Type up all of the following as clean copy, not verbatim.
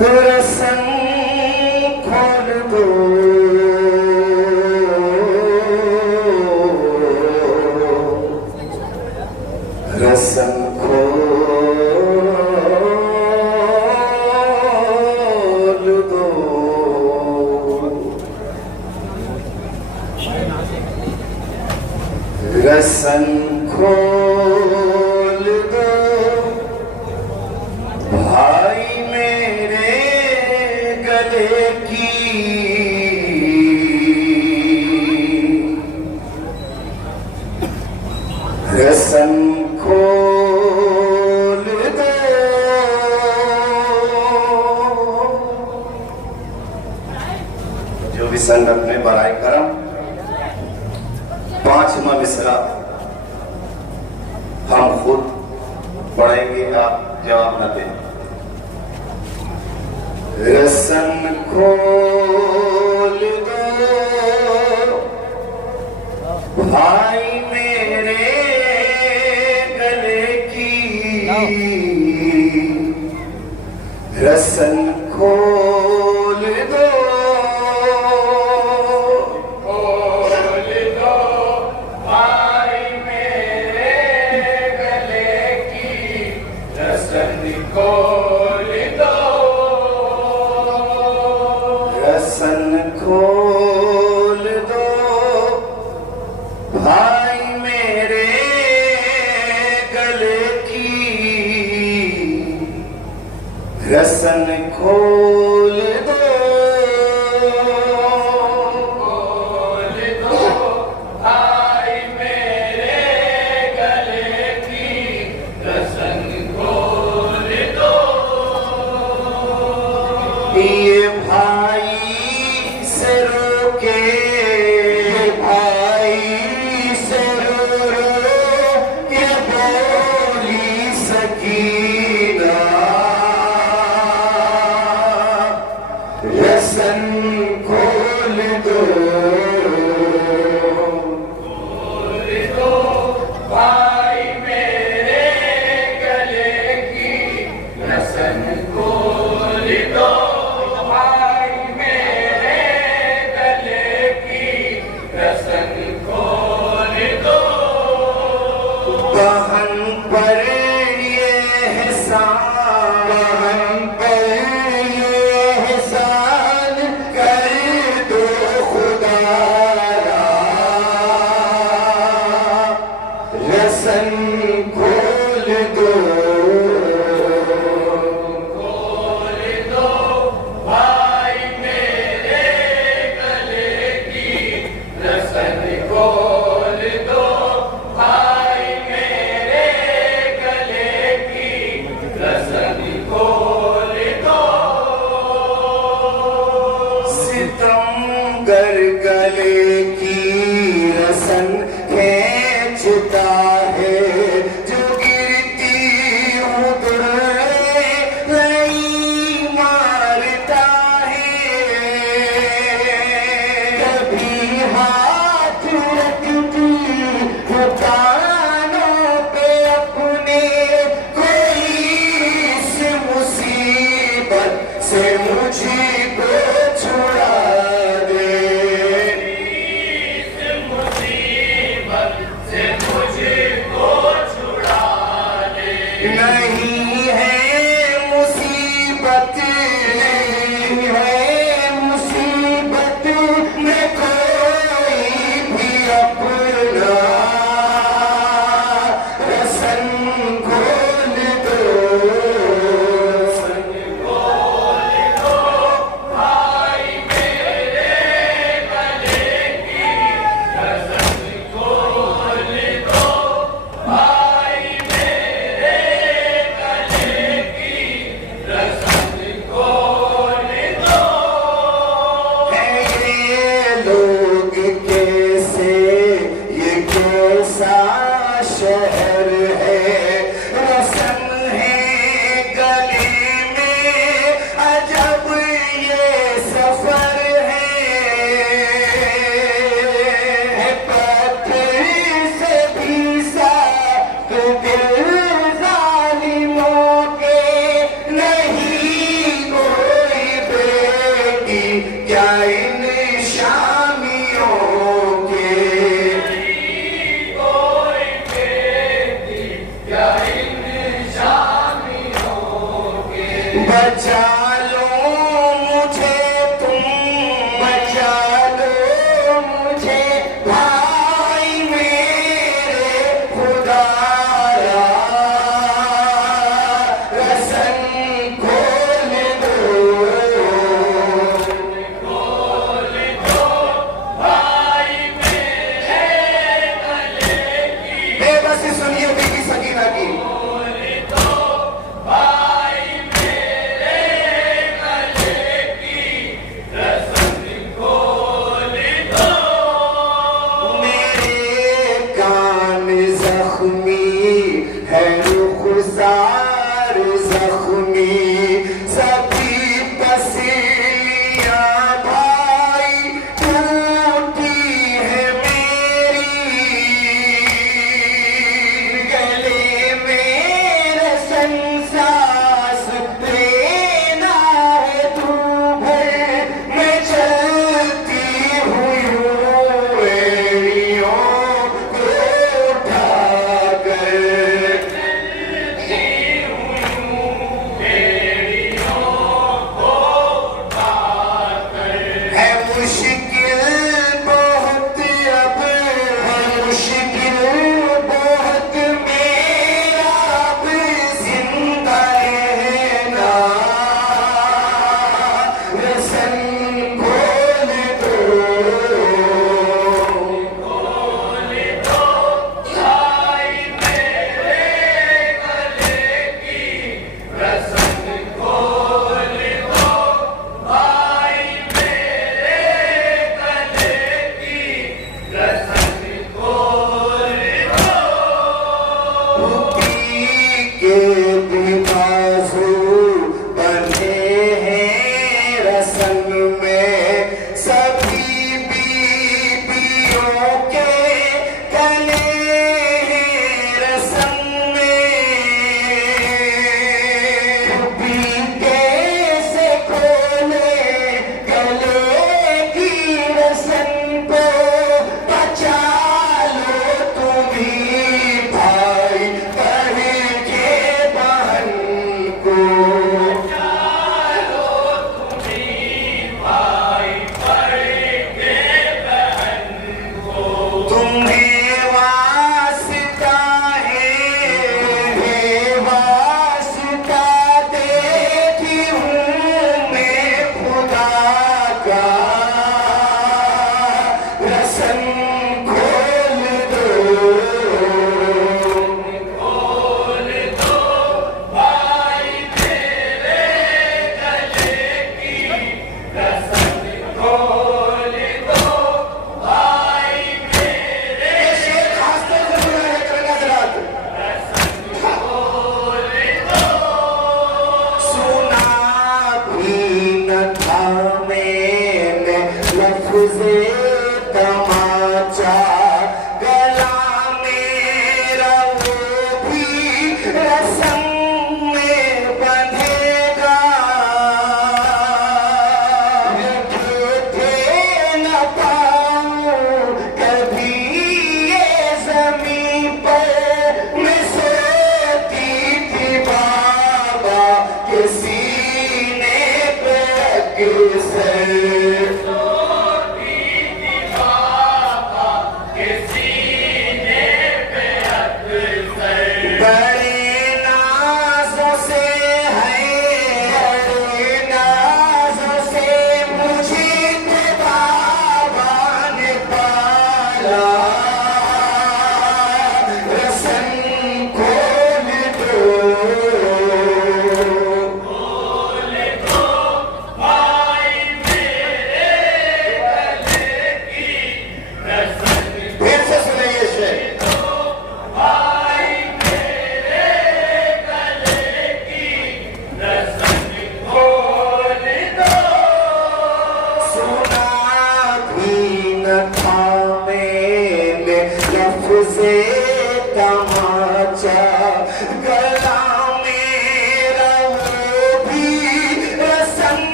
रसन खोल दो, रसन खोल दो, रसन खोल दो भाई मेरे गले की, रसन खोल दो। जो भी संगत में बराए करम, पांचवा मिसरा हम खुद पढ़ेंगे, आप जवाब न दें। रसन खोल दो भाई मेरे गले की, रसन खोल दो, खोल दो भाई मेरे गले की, रसन खोल दो, रसन खोल दो भाई मेरे गले की, रसन खोल दो, खोल दो भाई मेरे गले की, रसन खोल दो। ये भाई से रोके, भाई से रो के बोली सकीना, रसन खोल दो, खोल दो भाई मेरे गले की, रसन खोल दो भाई मेरे गले की, रसन खोल दो। बहन पर ये एहसान, बहन पर ये एहसान कर दो खुदारा, रसन खोल दो, खोल दो भाई मेरे गले की, रसन खोल दो भाई मेरे गले की, रसन खोल दो। सितमगर गले की रसन खींचता है, जो गिरती हूँ नहीं मारता है, कभी हाथ रखती हूँ कानों पे अपने, कोई इस मुसीबत से मुझको छुड़ा दे, इस मुसीबत से मुझको छुड़ा दे। नहीं है मुसीबत, नहीं है मुसीबत में कोई भी अपना, रसन खोल दो, रसन खोल दो बचा लो मुझे तुम, बचा लो मुझे भाई मेरे खुदारा, रसन खोल दो भाई मेरे गले की। बेबसी सुनिए बीबी सकीना की।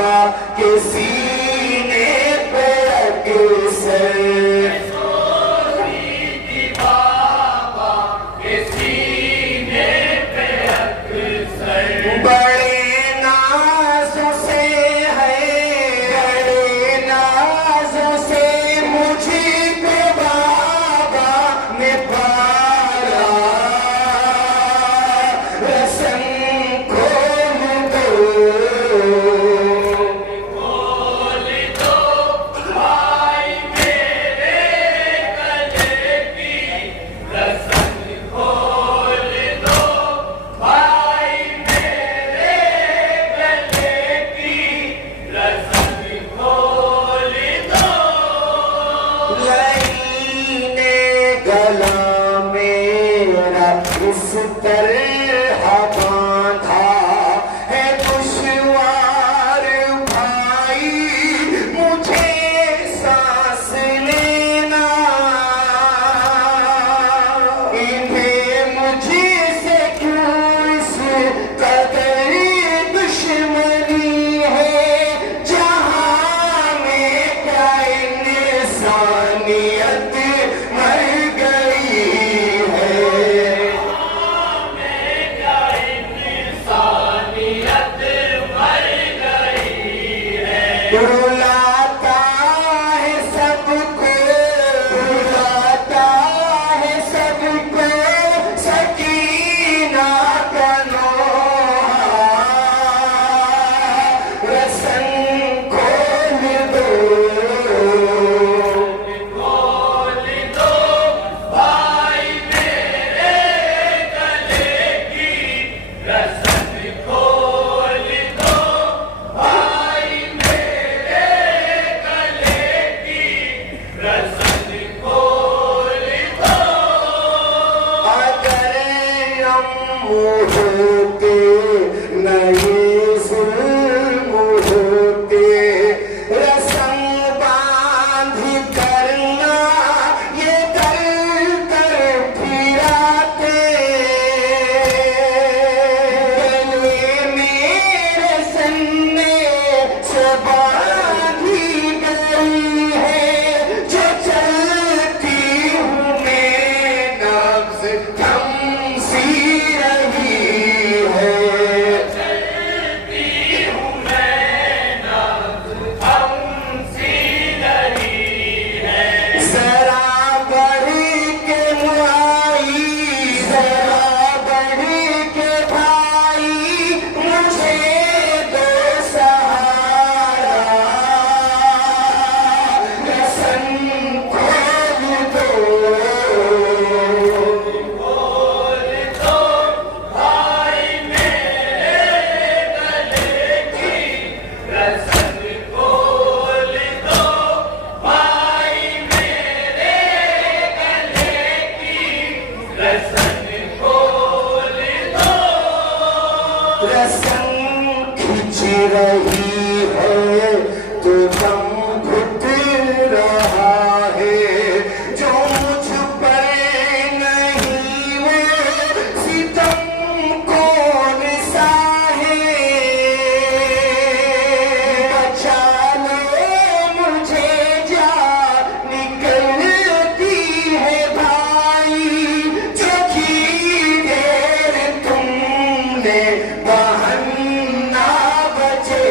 बाबा के सीने पे अक्सर इस तरह बांधा है दुश्वार भाई मुझे सांस लेना इन्हें मुझसे क्यों इस कदर दुश्मनी है जहां में क्या इंसानियत मर गई है। रुलाता है सबको रुलाता है सबको सकीना का नोहा रसन खोल दो भाई मेरे गले की रसन खोल दो भाई होते नहीं जुल्म होते रस्म बांध करना ये कर कर फिराते गले मेरे सन्ने से बांधी गई है जो चलती हूँ मैं नब्ज़ थम सी रस्म खिंच रही है तो दम घुट रहा है जो मुझ पर नहीं वो सितम कौन सा है बचा लो मुझे जा निकलती है भाई जो की देर तुमने बहन ना बचे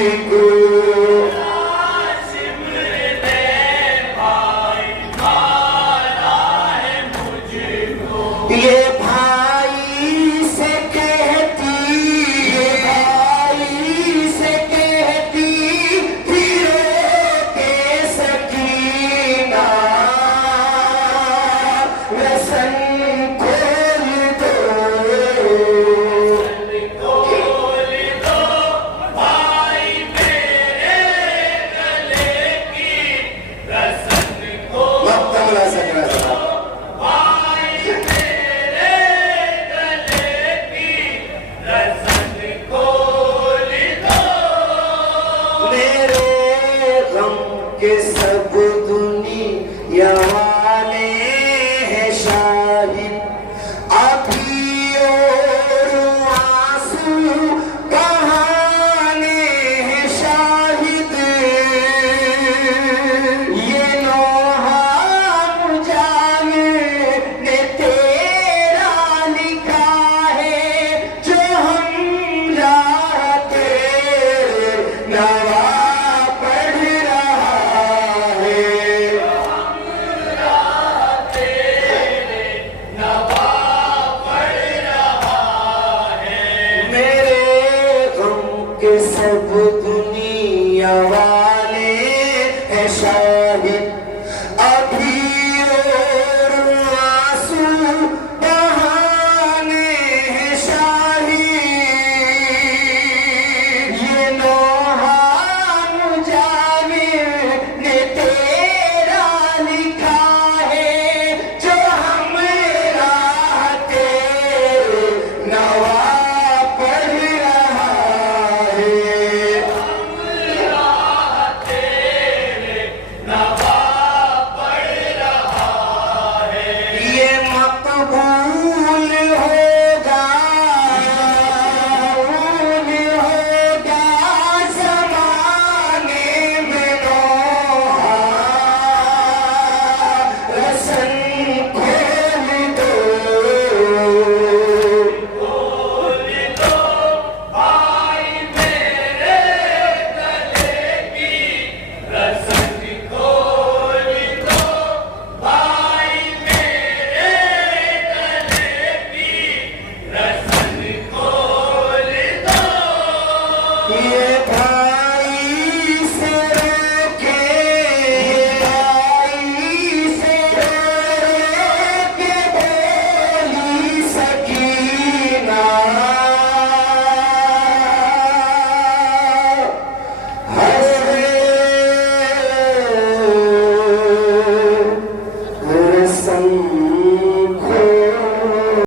मुझको ये भाई से कहती, ये भाई से कहती फिरो के सकीना रसन खोल दो, भाई मेरे गले की रसन को मत तमला सकना था। भाई मेरे गले की रसन खोल दो। मेरे गम के सब दुनिया